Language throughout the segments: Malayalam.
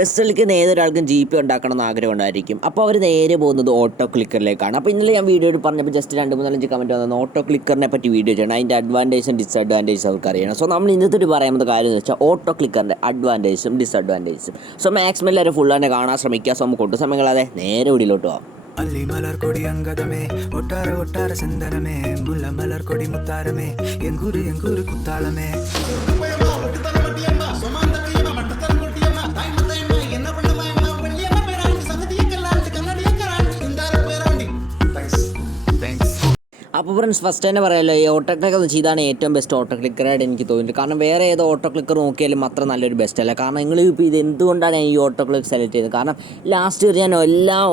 പെസ് കളിക്കുന്ന ഏതൊരാൾക്കും GP ഉണ്ടാക്കണമെന്ന് ആഗ്രഹം ഉണ്ടായിരിക്കും. അപ്പോൾ അവർ നേരെ പോകുന്നത് ഓട്ടോ ക്ലിക്കറിലേക്കാണ്. അപ്പോൾ ഇന്നലെ ഞാൻ വീഡിയോയിൽ പറഞ്ഞപ്പോൾ ജസ്റ്റ് 2-3-5 കമൻറ്റ് വന്നു ഓട്ടോ ക്ലിക്കറിനെ പറ്റി വീഡിയോ ചെയ്യണം, അതിൻ്റെ അഡ്വാൻറ്റേജും ഡിസഡ്വാൻറ്റേജും അവർക്ക് അറിയണം. സോ നമ്മൾ ഇന്നത്തെ പറയുന്നത് കാര്യം എന്ന് വെച്ചാൽ ഓട്ടോ ക്ലിക്കറിൻ്റെ അഡ്വാൻറ്റേജും ഡിസഡ്വാൻറ്റേജും. സോ മാക്സിമം എല്ലാവരും ഫുൾ തന്നെ കാണാൻ ശ്രമിക്കുക. സോ നമുക്ക് ഒട്ടും സമയങ്ങളാതെ നേരെ വീഡിയോയിലോട്ട് പോകാം. അല്ലി മലർ കൊടി അംഗതമേ ഒട്ടാര ഒട്ടാര ചന്ദനമേ മുല്ല മലർ കൊടി മുത്താരമേ എങ്കൂര് എങ്കൂര് കുത്താളമേ. അപ്പോൾ ഫ്രണ്ട്സ് ഫസ്റ്റ് തന്നെ പറയാമല്ലോ, ഈ ഓട്ടോ ക്ലിക്കർ എന്ന് വെച്ചാൽ ഇതാണ് ഏറ്റവും ബെസ്റ്റ് ഓട്ടോ ക്ലിക്കറായിട്ട് എനിക്ക് തോന്നിയിട്ട്. കാരണം വേറെ ഏതോ ഓട്ടോ ക്ലിക്കർ നോക്കിയാലും അത്ര നല്ലൊരു ബെസ്റ്റ് അല്ല. കാരണം നിങ്ങൾ ഇപ്പോൾ ഇത് എന്തുകൊണ്ടാണ് ഞാൻ ഈ ഓട്ടോ ക്ലിക്കർ സെലക്ട് ചെയ്തത്? കാരണം ലാസ്റ്റ് ഇയർ ഞാൻ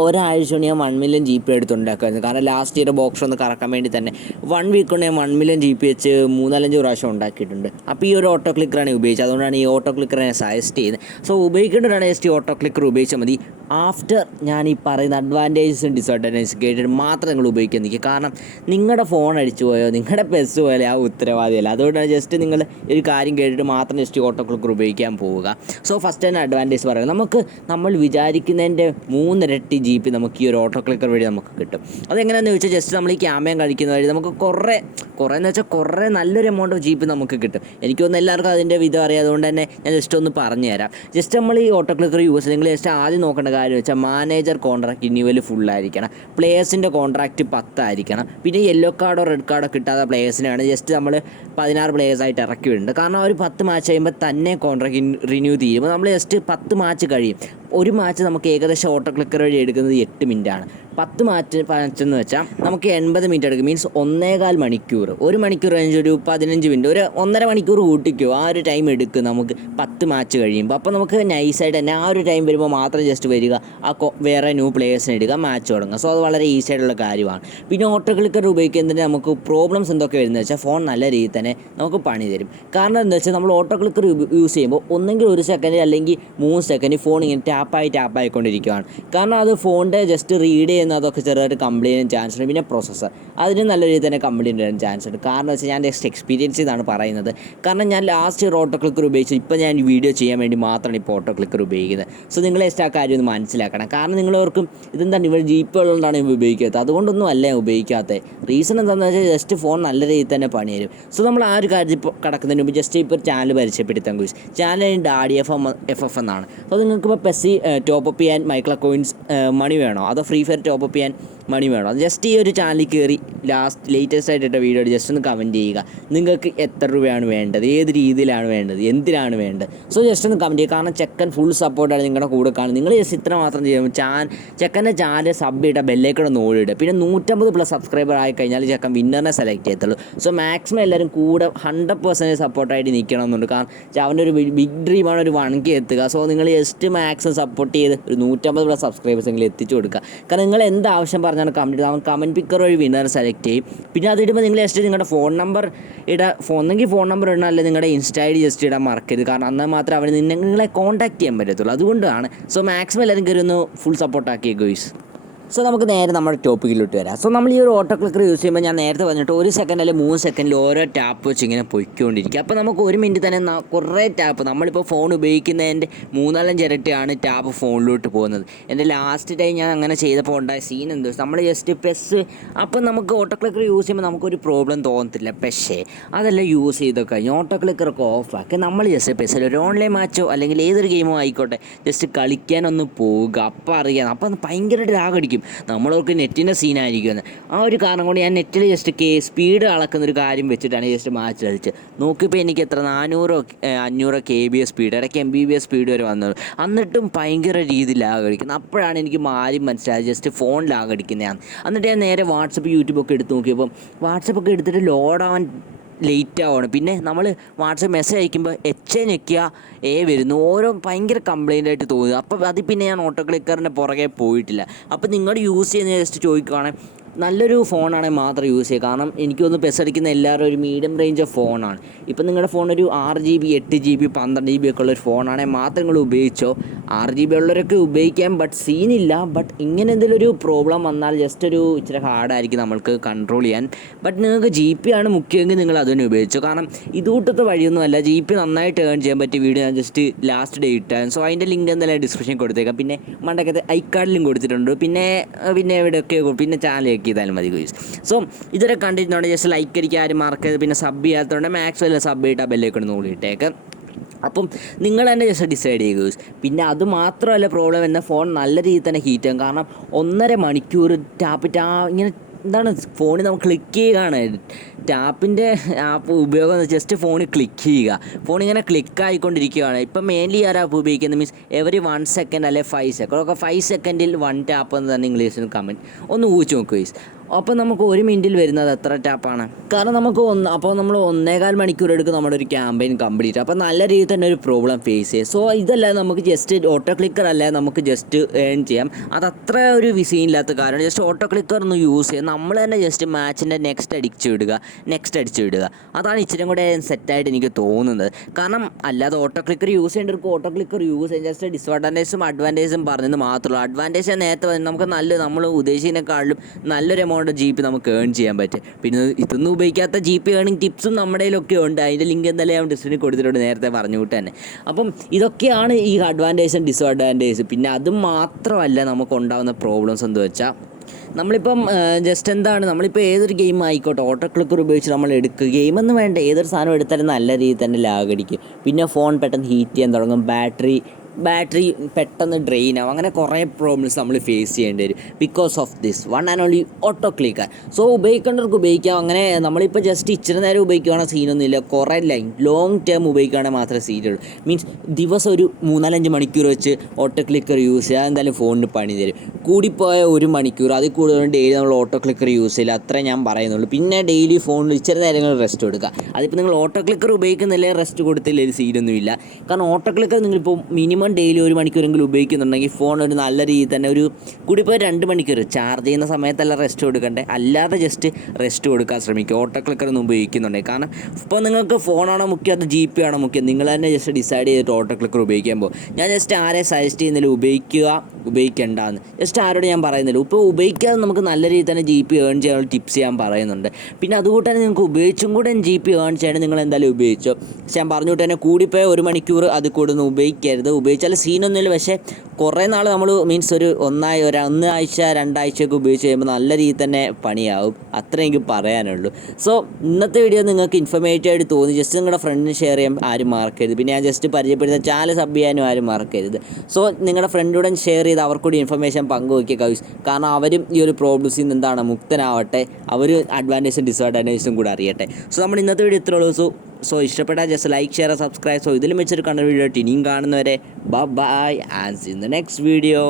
ഒരാഴ്ച കൊണ്ട് ഞാൻ 1 മില്യൺ GP എടുത്തുണ്ടാക്കുമായിരുന്നു. കാരണം ലാസ്റ്റ് ഇയർ ബോക്സ് ഒന്ന് കറക്കാൻ വേണ്ടി തന്നെ 1 വീക്ക് കൊണ്ട് ഞാൻ 1 മില്യൺ GP വെച്ച് 3-4 പ്രാവശ്യം ഉണ്ടാക്കിയിട്ടുണ്ട്. അപ്പോൾ ഈ ഒരു ഓട്ടോ ക്ലിക്കറാണ് ഉപയോഗിച്ചത്. അതുകൊണ്ടാണ് ഈ ഓട്ടോ ക്ലിക്കർ ഞാൻ സജസ്റ്റ് ചെയ്യുന്നത്. സോ ഉപയോഗിക്കേണ്ടവരാണ് ജസ്റ്റ് ഈ ഓട്ടോ ക്ലിക്കർ ഉപയോഗിച്ചാൽ മതി. ആഫ്റ്റർ ഞാൻ ഈ പറയുന്ന അഡ്വാൻറ്റേജസും ഡിസഡ്വാൻറ്റേജസും കേട്ടിട്ട് മാത്രം നിങ്ങൾ ഉപയോഗിക്കാൻ നിൽക്കുക. കാരണം നിങ്ങളുടെ ഫോൺ അടിച്ചു പോയോ, നിങ്ങളുടെ പെസ് പോയാലോ ആ ഉത്തരവാദിയല്ല. അതുകൊണ്ടാണ് ജസ്റ്റ് നിങ്ങൾ ഒരു കാര്യം കേട്ടിട്ട് മാത്രം ജസ്റ്റ് ഓട്ടോ ക്ലിക്കർ ഉപയോഗിക്കാൻ പോവുക. സോ ഫസ്റ്റ് തന്നെ അഡ്വാൻറ്റേജ് പറയുക, നമ്മൾ വിചാരിക്കുന്നതിൻ്റെ 3 ഇരട്ടി GP നമുക്ക് ഈ ഒരു ഓട്ടോ ക്ലിക്കർ വഴി നമുക്ക് കിട്ടും. അതെങ്ങനെയാണെന്ന് ചോദിച്ചാൽ ജസ്റ്റ് നമ്മൾ ഈ ക്യാമറ കളിക്കുന്ന വഴി നമുക്ക് കുറേ നല്ലൊരു എമൗണ്ട് ഓഫ് GP നമുക്ക് കിട്ടും. എനിക്ക് തോന്നുന്നു എല്ലാവർക്കും അതിൻ്റെ വിധം അറിയാം. അതുകൊണ്ട് തന്നെ ഞാൻ ജസ്റ്റ് ഒന്ന് പറഞ്ഞു തരാം. ജസ്റ്റ് നമ്മൾ ഈ ഓട്ടോ ക്ലിക്കർ യൂസ് നിങ്ങൾ ജസ്റ്റ് ആദ്യം നോക്കേണ്ട കാര്യം വെച്ചാൽ മാനേജർ കോൺട്രാക്ട് റിന്യൂവൽ ഫുള്ളായിരിക്കണം, പ്ലേയേഴ്സിൻ്റെ കോൺട്രാക്റ്റ് 10 ആയിരിക്കണം. പിന്നെ യെല്ലോ കാർഡോ റെഡ് കാർഡോ കിട്ടാത്ത പ്ലേയേഴ്സിനാണ് ജസ്റ്റ് നമ്മൾ 16 പ്ലേയേഴ്സായിട്ട് ഇറക്കി വിടുന്നുണ്ട്. കാരണം ഒരു 10 മാച്ച് കഴിയുമ്പോൾ തന്നെ കോൺട്രാക്ട് റിന്യൂ തീരുമ്പോൾ നമ്മൾ ജസ്റ്റ് 10 മാച്ച് കഴിയും. ഒരു മാച്ച് നമുക്ക് ഏകദേശം ഓട്ടോ ക്ലിക്കർ വഴി എടുക്കുന്നത് 8 മിനിറ്റാണ്. 10 മാച്ച് എന്ന് വെച്ചാൽ നമുക്ക് 80 മിനിറ്റ് എടുക്കും. മീൻസ് 1.25 മണിക്കൂർ. 1 മണിക്കൂർ കഴിഞ്ഞ് ഒരു 15 മിനിറ്റ്, ഒരു 1.5 മണിക്കൂർ കൂട്ടിക്കോ, ആ ഒരു ടൈം എടുക്കും നമുക്ക് 10 മാച്ച് കഴിയുമ്പോൾ. അപ്പോൾ നമുക്ക് നൈസായിട്ട് തന്നെ ആ ഒരു ടൈം വരുമ്പോൾ മാത്രം ജസ്റ്റ് വരിക, വേറെ ന്യൂ പ്ലേയേഴ്സിനെ എടുക്കുക, മാച്ച് തുടങ്ങുക. സോ അത് വളരെ ഈസി ആയിട്ടുള്ള കാര്യമാണ്. പിന്നെ ഓട്ടോ ക്ലിക്കർ ഉപയോഗിക്കുന്നതിന് നമുക്ക് പ്രോബ്ലംസ് എന്തൊക്കെ വരുന്നത് വെച്ചാൽ ഫോൺ നല്ല രീതിയിൽ തന്നെ നമുക്ക് പണി തരും. കാരണം എന്താ വെച്ചാൽ നമ്മൾ ഓട്ടോ ക്ലിക്കർ യൂസ് ചെയ്യുമ്പോൾ ഒന്നെങ്കിൽ 1 സെക്കൻഡ് അല്ലെങ്കിൽ 3 സെക്കൻഡ് ഫോൺ ഇങ്ങനെ ടാപ്പായിക്കൊണ്ടിരിക്കുകയാണ്. കാരണം അത് ഫോണിൻ്റെ ജസ്റ്റ് റീഡ് ചെയ്യുന്നതൊക്കെ ചെറുതായിട്ട് കംപ്ലൈൻറ്റ് ചെയ്യാൻ ചാൻസ് ഉണ്ട്. പിന്നെ പ്രോസസ്സർ അതിന് നല്ല രീതിയിൽ തന്നെ കംപ്ലൈൻറ്റ് ചെയ്യാൻ ചാൻസ് ഉണ്ട്. കാരണം വെച്ചാൽ ഞാൻ ജസ്റ്റ് എക്സ്പീരിയൻസ് ചെയ്താണ് പറയുന്നത്. കാരണം ഞാൻ ലാസ്റ്റ് ഓട്ടോ ക്ലിക്കർ ഉപയോഗിച്ചു, ഇപ്പോൾ ഞാൻ വീഡിയോ ചെയ്യാൻ വേണ്ടി മാത്രമാണ് ഇപ്പോൾ ഓട്ടോ ക്ലിക്കർ ഉപയോഗിക്കുന്നത്. സോ നിങ്ങൾ ജസ്റ്റ് ആ കാര്യം ഒന്ന് മനസ്സിലാക്കണം. കാരണം നിങ്ങളവർക്കും ഇതെന്താണ് ഇവിടെ GP ഉള്ളതുകൊണ്ടാണ് ഉപയോഗിക്കാത്തത്, അതുകൊണ്ടൊന്നും അല്ല ഞാൻ റീസൺ എന്താണെന്ന് വെച്ചാൽ ജസ്റ്റ് ഫോൺ നല്ല രീതിയിൽ തന്നെ പണി തരും. സോ നമ്മൾ ആ ഒരു കാര്യത്തിൽ കടക്കുന്നതിന് മുമ്പ് ജസ്റ്റ് ഇപ്പോൾ ചാനൽ പരിചയപ്പെടുത്താൻ ചോദിച്ചു. ചാനൽ Daday FF എന്നാണ്. സോ നിങ്ങൾക്കിപ്പോൾ പെസി ടോപ്പപ്പ് ചെയ്യാൻ Myclubcoins മണി വേണോ, അതോ ഫ്രീ ഫയർ ടോപ്പപ്പ് ചെയ്യാൻ മണി വേണോ? ജസ്റ്റ് ഈ ഒരു ചാനലിൽ കയറി ലേറ്റസ്റ്റ് ആയിട്ടിട്ട വീഡിയോ ജസ്റ്റ് ഒന്ന് കമൻറ്റ് ചെയ്യുക. നിങ്ങൾക്ക് എത്ര രൂപയാണ് വേണ്ടത്, ഏത് രീതിയിലാണ് വേണ്ടത്, എന്തിനാണ് വേണ്ടത്? സോ ജസ്റ്റ് ഒന്ന് കമൻറ്റ് ചെയ്യുക. കാരണം ചെക്കൻ ഫുൾ സപ്പോർട്ടാണ് നിങ്ങളുടെ കൂടെ കാണും. നിങ്ങൾ ജസ്റ്റ് ഇത്ര മാത്രം ചെയ്യുമ്പോൾ ചെക്കൻ്റെ ചാനൽ സബ് ചെയ്ത ബെല്ലേക്കൂടെ നോടിയിടുക. പിന്നെ 150+ സബ്സ്ക്രൈബർ ആയി കഴിഞ്ഞാൽ ചെക്കൻ വിന്നറിനെ സെലക്ട് ചെയ്യത്തുള്ളൂ. സോ മാക്സിമം എല്ലാവരും കൂടെ 100% സപ്പോർട്ടായിട്ട് നിൽക്കണമെന്നുണ്ട്. കാരണം അവൻ്റെ ഒരു ബിഗ് ഡ്രീമാണ് ഒരു 1K എത്തുക. സോ നിങ്ങൾ ജസ്റ്റ് മാക്സിമം സപ്പോർട്ട് ചെയ്ത് ഒരു 150+ സബ്സ്ക്രൈബേഴ്സ് എങ്കിലും എത്തിച്ചു കൊടുക്കുക. കാരണം നിങ്ങൾ എന്ത് ആവശ്യം പറഞ്ഞാൽ കമൻറ്റ് പിക്കർ വഴി വിന്നർ സെലക്ട് ചെയ്യും. പിന്നെ അതിടുമ്പോൾ നിങ്ങൾ ജസ്റ്റ് നിങ്ങളുടെ ഫോൺ നമ്പർ ഒന്നെങ്കിൽ ഫോൺ നമ്പർ ഇടണം, അല്ലെങ്കിൽ നിങ്ങളുടെ ഇൻസ്റ്റ ID ജസ്റ്റ് ഇടാൻ മറക്കരുത്. കാരണം എന്നാൽ മാത്രമേ അവർ നിങ്ങളെ കോൺടാക്ട് ചെയ്യാൻ പറ്റത്തുള്ളൂ. അതുകൊണ്ടാണ്. സോ മാക്സിമം എല്ലാവരും കയറി ഒന്ന് ഫുൾ സപ്പോർട്ടാക്കിയ ഗോയ്സ്. സോ നമുക്ക് നേരെ നമ്മുടെ ടോപ്പിക്കിലോട്ട് വരാം. സോ നമ്മൾ ഈ ഒരു ഓട്ടോ ക്ലിക്കർ യൂസ് ചെയ്യുമ്പോൾ ഞാൻ നേരത്തെ പറഞ്ഞിട്ട് 1 സെക്കൻഡ് അല്ലെങ്കിൽ 3 സെക്കൻഡിൽ ഓരോ ടാപ്പ് വെച്ച് ഇങ്ങനെ പൊയ്ക്കൊണ്ടിരിക്കുക. അപ്പോൾ നമുക്ക് 1 മിനിറ്റ് തന്നെ കുറേ ടാപ്പ്, നമ്മളിപ്പോൾ ഫോൺ ഉപയോഗിക്കുന്നതിൻ്റെ 3-4 ഇരട്ടിയാണ് ടാപ്പ് ഫോണിലോട്ട് പോകുന്നത്. എൻ്റെ ലാസ്റ്റ് ടൈം ഞാൻ അങ്ങനെ ചെയ്തപ്പോൾ ഉണ്ടായ സീൻ എന്താ വെച്ചാൽ നമ്മൾ ജസ്റ്റ് പെസ്, അപ്പോൾ നമുക്ക് ഓട്ടോ ക്ലിക്കർ യൂസ് ചെയ്യുമ്പോൾ നമുക്കൊരു പ്രോബ്ലം തോന്നത്തില്ല. പക്ഷേ അതെല്ലാം യൂസ് ചെയ്ത് കഴിഞ്ഞ് ഓട്ടോ ക്ലിക്കറൊക്കെ ഓഫാക്കി നമ്മൾ ജസ്റ്റ് പെസ്സിൽ ഒരു ഓൺലൈൻ മാച്ചോ അല്ലെങ്കിൽ ഏതൊരു ഗെയിമോ ആയിക്കോട്ടെ ജസ്റ്റ് കളിക്കാനൊന്ന് പോവുക. അപ്പോൾ അറിയാം, അപ്പോൾ ഭയങ്കരമായിട്ട് ലാഗടിക്കും. നമ്മളവർക്ക് നെറ്റിൻ്റെ സീനായിരിക്കുമെന്ന്. ആ ഒരു കാരണം കൊണ്ട് ഞാൻ നെറ്റിൽ ജസ്റ്റ് സ്പീഡ് അളക്കുന്നൊരു കാര്യം വെച്ചിട്ടാണ് ജസ്റ്റ് മാച്ച് കളിച്ചത്. നോക്കിയപ്പോൾ എനിക്ക് എത്ര 400-500 kbps സ്പീഡ്, ഇടയ്ക്ക് MBPS സ്പീഡ് വരെ വന്നത്. എന്നിട്ടും ഭയങ്കര രീതിയിൽ ലാഗടിക്കുന്നത്. അപ്പോഴാണ് എനിക്ക് മനസ്സിലായത് ജസ്റ്റ് ഫോൺ ലാഗടിക്കുന്നതാണ്. എന്നിട്ട് ഞാൻ നേരെ വാട്സപ്പ് യൂട്യൂബൊക്കെ എടുത്ത് നോക്കിയപ്പോൾ വാട്സപ്പൊക്കെ എടുത്തിട്ട് ലോഡാവാൻ ലേറ്റ് ആവുകയാണ്. പിന്നെ നമ്മൾ വാട്സപ്പ് മെസ്സേജ് അയക്കുമ്പോൾ ഞെക്കിയ വരുന്നു, ഓരോ ഭയങ്കര കംപ്ലൈൻ്റ് ആയിട്ട് തോന്നുന്നു. അപ്പോൾ അതിൽ പിന്നെ ഞാൻ ഓട്ടോ ക്ലിക്കറിൻ്റെ പുറകെ പോയിട്ടില്ല. അപ്പോൾ നിങ്ങൾ യൂസ് ചെയ്യുന്ന ജസ്റ്റ് ചോദിക്കുകയാണെങ്കിൽ നല്ലൊരു ഫോണാണെങ്കിൽ മാത്രം യൂസ് ചെയ്യുക. കാരണം എനിക്ക് തോന്നുന്നു പെസ് അടിക്കുന്ന എല്ലാവരും ഒരു മീഡിയം റേഞ്ച് ഓഫ് ഫോണാണ്. ഇപ്പം നിങ്ങളുടെ ഫോൺ ഒരു 6 GB 8 GB 12 GB ഒക്കെ ഉള്ളൊരു ഫോണാണെങ്കിൽ മാത്രം നിങ്ങൾ ഉപയോഗിച്ചോ. 6 GB ഉള്ളവരൊക്കെ ഉപയോഗിക്കാം, ബട്ട് സീനില്ല. ബട്ട് ഇങ്ങനെ എന്തെങ്കിലും ഒരു പ്രോബ്ലം വന്നാൽ ജസ്റ്റ് ഒരു ഇച്ചിരി ഹാർഡായിരിക്കും നമ്മൾക്ക് കൺട്രോൾ ചെയ്യാൻ. ബട്ട് നിങ്ങൾക്ക് GP ആണ് മുഖ്യമെങ്കിൽ നിങ്ങൾ അതുതന്നെ ഉപയോഗിച്ചു. കാരണം ഇതുകൂട്ടത്തെ വഴിയൊന്നുമല്ല. GP നന്നായിട്ട് ഏൺ ചെയ്യാൻ പറ്റിയ വീഡിയോ ഞാൻ ജസ്റ്റ് ലാസ്റ്റ് ഡേ ഇട്ടാണ്. സോ അതിൻ്റെ ലിങ്ക് എന്തായാലും ഡിസ്ക്രിപ്ഷനിൽ കൊടുത്തേക്കാം. പിന്നെ മണ്ടക്കത്തെ ഐക്കാർഡിലും കൊടുത്തിട്ടുണ്ട്. പിന്നെ എവിടെയൊക്കെ പിന്നെ ചാനൽ ചെക്ക് ചെയ്താലും മതി ഗോയ്സ്. സോ ഇതൊക്കെ കണ്ടിട്ടുണ്ടെങ്കിൽ ജസ്റ്റ് ലൈക്ക് അടിക്കുക, ആരും മറക്കരുത്. പിന്നെ സബ് ചെയ്യാത്തതുകൊണ്ട് മാക്സിമം സബ് ചെയ്തിട്ട് ബെല്ലേക്ക് നോളിയിട്ടേക്ക്. അപ്പം നിങ്ങൾ തന്നെ ജസ്റ്റ് ഡിസൈഡ് ചെയ്യുക. പിന്നെ അത് മാത്രമല്ല പ്രോബ്ലം, എന്ന ഫോൺ നല്ല രീതിയിൽ തന്നെ ഹീറ്റ് ആകും. കാരണം 1.5 മണിക്കൂർ ഇങ്ങനെ എന്താണ് ഫോണിൽ നമുക്ക് ക്ലിക്ക് ചെയ്യുകയാണ്. ടാപ്പിൻ്റെ ആപ്പ് ഉപയോഗം ജസ്റ്റ് ഫോണിൽ ക്ലിക്ക് ചെയ്യുക. ഫോണിങ്ങനെ ക്ലിക്ക് ആയിക്കൊണ്ടിരിക്കുകയാണ്. ഇപ്പം മെയിൻലി ആ ആപ്പ് ഉപയോഗിക്കുന്നത് മീൻസ് എവറി 1 സെക്കൻഡ് അല്ലെങ്കിൽ 5 സെക്കൻഡ് ഒക്കെ 5 സെക്കൻഡിൽ 1 ടാപ്പ് എന്ന് തന്നെ ഇംഗ്ലീഷിൽ കമൻറ്റ് ഒന്ന് ഊഹിച്ച് നോക്കുക. അപ്പോൾ നമുക്ക് 1 മിനിറ്റിൽ വരുന്നത് എത്ര ടാപ്പാണ്? കാരണം നമുക്ക് അപ്പോൾ നമ്മൾ 1.25 മണിക്കൂർ എടുക്കും നമ്മുടെ ഒരു ക്യാമ്പയിൻ കംപ്ലീറ്റ്. അപ്പോൾ നല്ല രീതിയിൽ തന്നെ ഒരു പ്രോബ്ലം ഫേസ് ചെയ്യും. സോ ഇതല്ല നമുക്ക് ജസ്റ്റ് ഓട്ടോ ക്ലിക്കർ അല്ല നമുക്ക് ജസ്റ്റ് ഏൺ ചെയ്യാം. അതത്ര ഒരു സീനില്ലാത്ത കാരണം ജസ്റ്റ് ഓട്ടോ ക്ലിക്കർ ഒന്ന് യൂസ് ചെയ്യാം. നമ്മൾ തന്നെ ജസ്റ്റ് മാച്ചിൻ്റെ നെക്സ്റ്റ് അടിച്ചു വിടുക. അതാണ് ഇച്ചിരി കൂടെ സെറ്റായിട്ട് എനിക്ക് തോന്നുന്നത്. കാരണം അല്ലാതെ ഓട്ടോ ക്ലിക്കർ യൂസ് ചെയ്യേണ്ടവർക്ക് ഓട്ടോ ക്ലിക്കർ യൂസ് ചെയ്യാം. ജസ്റ്റ് ഡിസ്അഡ്വാൻറ്റേജും അഡ്വാൻറ്റേജും പറഞ്ഞത് മാത്രമേ. അഡ്വാൻറ്റേജ് നേരത്തെ നമുക്ക് നമ്മൾ ഉദ്ദേശിക്കുന്നതിനേക്കാളും നല്ലൊരു GP നമുക്ക് ഏൺ ചെയ്യാൻ പറ്റും. പിന്നെ ഇതൊന്നും ഉപയോഗിക്കാത്ത GP ഏണിംഗ് ടിപ്സും നമ്മുടെ കയ്യിലൊക്കെ ഉണ്ട്. അതിൻ്റെ ലിങ്ക് എന്തായാലും ഞാൻ ഡിസ്ക്രിപ്ഷനിൽ കൊടുത്തിട്ടുണ്ട്, നേരത്തെ പറഞ്ഞു വിട്ട് തന്നെ. അപ്പം ഇതൊക്കെയാണ് ഈ അഡ്വാൻറ്റേജും ഡിസ്അഡ്വാൻറ്റേജ്. പിന്നെ അത് മാത്രമല്ല നമുക്ക് ഉണ്ടാകുന്ന പ്രോബ്ലംസ് എന്ന് വെച്ചാൽ നമ്മളിപ്പം ജസ്റ്റ് നമ്മളിപ്പോൾ ഏതൊരു ഗെയിം ആയിക്കോട്ടെ ഓട്ടോ ക്ലിക്കർ ഉപയോഗിച്ച് നമ്മൾ എടുക്കുക. ഗെയിമെന്ന് വേണ്ട ഏതൊരു സാധനം എടുത്താലും നല്ല രീതിയിൽ തന്നെ ലാഗ് അടിക്കും. പിന്നെ ഫോൺ പെട്ടെന്ന് ഹീറ്റ് ചെയ്യാൻ തുടങ്ങും, ബാറ്ററി പെട്ടെന്ന് ഡ്രെയിൻ ആവും. അങ്ങനെ കുറേ പ്രോബ്ലംസ് നമ്മൾ ഫേസ് ചെയ്യേണ്ടി വരും because of this one and only auto clicker. So ഉപയോഗിക്കേണ്ടവർക്ക് ഉപയോഗിക്കാം. അങ്ങനെ നമ്മളിപ്പോൾ ജസ്റ്റ് ഇച്ചിരി നേരം ഉപയോഗിക്കുകയാണെങ്കിൽ സീനൊന്നുമില്ല. കുറേ ലോങ് ടേം ഉപയോഗിക്കുകയാണെങ്കിൽ മാത്രമേ സീനുള്ളൂ. മീൻസ് ദിവസം ഒരു 3-5 മണിക്കൂർ വെച്ച് ഓട്ടോ ക്ലിക്കർ യൂസ് ചെയ്യുക, എന്തായാലും ഫോണിന് പണി തരും. കൂടിപ്പോയ 1 മണിക്കൂർ, അതിൽ കൂടുതൽ ഡെയിലി നമ്മൾ ഓട്ടോ ക്ലിക്കർ യൂസ് ചെയ്യില്ല, അത്രേ ഞാൻ പറയുന്നുള്ളൂ. പിന്നെ ഡെയിലി ഫോണിൽ ഇച്ചിരി നേരങ്ങൾ റെസ്റ്റ് കൊടുക്കുക. അതിപ്പോൾ നിങ്ങൾ ഓട്ടോ ക്ലിക്കർ ഉപയോഗിക്കുന്നില്ലേ, റെസ്റ്റ് കൊടുത്തില്ലേ, ഒരു സീനൊന്നുമില്ല. കാരണം ഓട്ടോ ക്ലിക്കർ നിങ്ങളിപ്പോൾ മിനിമം ഡെയിലി 1 മണിക്കൂറെങ്കിലും ഉപയോഗിക്കുന്നുണ്ടെങ്കിൽ ഫോൺ ഒരു നല്ല രീതിയിൽ തന്നെ ഒരു കൂടിപ്പോയി 2 മണിക്കൂർ ചാർജ് ചെയ്യുന്ന സമയത്തല്ല റെസ്റ്റ് കൊടുക്കണ്ടേ, അല്ലാതെ ജസ്റ്റ് റെസ്റ്റ് കൊടുക്കാൻ ശ്രമിക്കുക ഓട്ടോ ക്ലിക്കർ ഒന്നും ഉപയോഗിക്കുന്നുണ്ടെങ്കിൽ. കാരണം ഇപ്പോൾ നിങ്ങൾക്ക് ഫോണാണോ മുഖ്യം അത് GP ആണോ മുഖ്യം, നിങ്ങൾ തന്നെ ജസ്റ്റ് ഡിസൈഡ് ചെയ്തിട്ട് ഓട്ടോ ക്ലിക്കർ ഉപയോഗിക്കുമ്പോൾ ഞാൻ ജസ്റ്റ് ആരെ സജസ്റ്റ് ചെയ്യുന്നില്ല ഉപയോഗിക്കേണ്ടെന്ന്, ജസ്റ്റ് ആരോട് ഞാൻ പറയുന്നില്ല. ഇപ്പോൾ ഉപയോഗിക്കാതെ നമുക്ക് നല്ല രീതിയിൽ തന്നെ GP ഏൺ ചെയ്യാനുള്ള ടിപ്സ് ഞാൻ പറയുന്നുണ്ട്. പിന്നെ അതുകൂട്ട് തന്നെ നിങ്ങൾക്ക് ഉപയോഗിച്ചും കൂടെ GP ഏൺ ചെയ്യണം, നിങ്ങൾ എന്തായാലും ഉപയോഗിച്ചോ. പക്ഷേ ഞാൻ പറഞ്ഞുകൊണ്ട് തന്നെ കൂടിപ്പോയ 1 മണിക്കൂർ അത് കൂടെ ഒന്നും ഉപയോഗിക്കരുത്. ഉപയോഗിച്ചാൽ സീനൊന്നുമില്ല, പക്ഷേ കുറേ നാൾ നമ്മൾ മീൻസ് ഒരു ഒന്നാഴ്ച 2 ആഴ്ചയൊക്കെ ഉപയോഗിച്ച് കഴിയുമ്പോൾ നല്ല രീതിയിൽ തന്നെ പണിയാവും. അത്രേ എനിക്ക് പറയാനുള്ളൂ. സോ ഇന്നത്തെ വീഡിയോ നിങ്ങൾക്ക് ഇൻഫർമേറ്റീവ് ആയിട്ട് തോന്നി, ജസ്റ്റ് നിങ്ങളുടെ ഫ്രണ്ടിന് ഷെയർ ചെയ്യാൻ ആരും മറക്കരുത്. പിന്നെ ഞാൻ ജസ്റ്റ് പരിചയപ്പെടുന്ന ചാനൽ സബ് ചെയ്യാനും ആരും മറക്കരുത്. സോ നിങ്ങളുടെ ഫ്രണ്ടിലൂടെ ഷെയർ ചെയ്ത് അവർക്കൂടി ഇൻഫർമേഷൻ പങ്കുവയ്ക്കുക ഗൈസ്. കാരണം അവരും ഈ ഒരു പ്രോബ്ലംസിൽ നിന്ന് മുക്തനാവട്ടെ, അവർ അഡ്വാൻറ്റേജും ഡിസ്അഡ്വാൻറ്റേജും കൂടെ അറിയട്ടെ. സോ നമ്മൾ ഇന്നത്തെ വീഡിയോ ഇത്രേ ഉള്ളൂ. സോ ഇഷ്ടപ്പെട്ടാൽ just like, share, subscribe. So ഇതിലും വെച്ചൊരു കണ്ട വീഡിയോ ഇനിയും കാണുന്നവരെ bye and see in the next video.